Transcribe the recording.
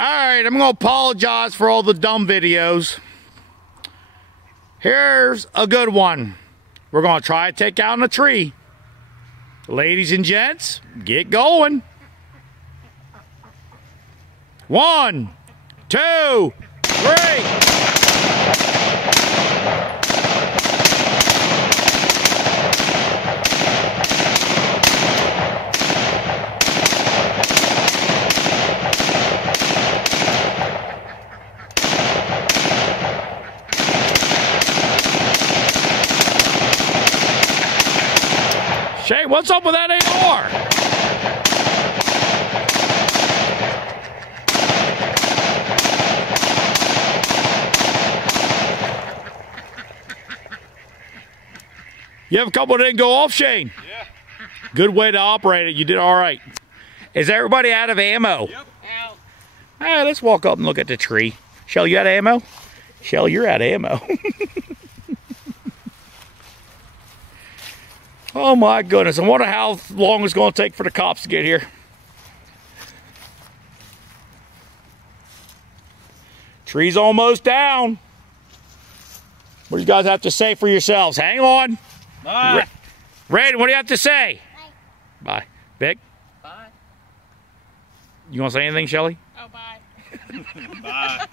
Alright, I'm going to apologize for all the dumb videos. Here's a good one. We're going to try to take down a tree. Ladies and gents, get going. 1, 2, 3. Shay, what's up with that AR? You have a couple that didn't go off, Shane? Yeah. Good way to operate it. You did all right. Is everybody out of ammo? Yep. Out. All right, let's walk up and look at the tree. Shell, you out of ammo? Shell, you're out of ammo. Oh my goodness, I wonder how long it's going to take for the cops to get here. Tree's almost down. What do you guys have to say for yourselves? Hang on. Bye. Ray, what do you have to say? Bye. Bye. Vic? Bye. You want to say anything, Shelly? Oh, bye. Bye.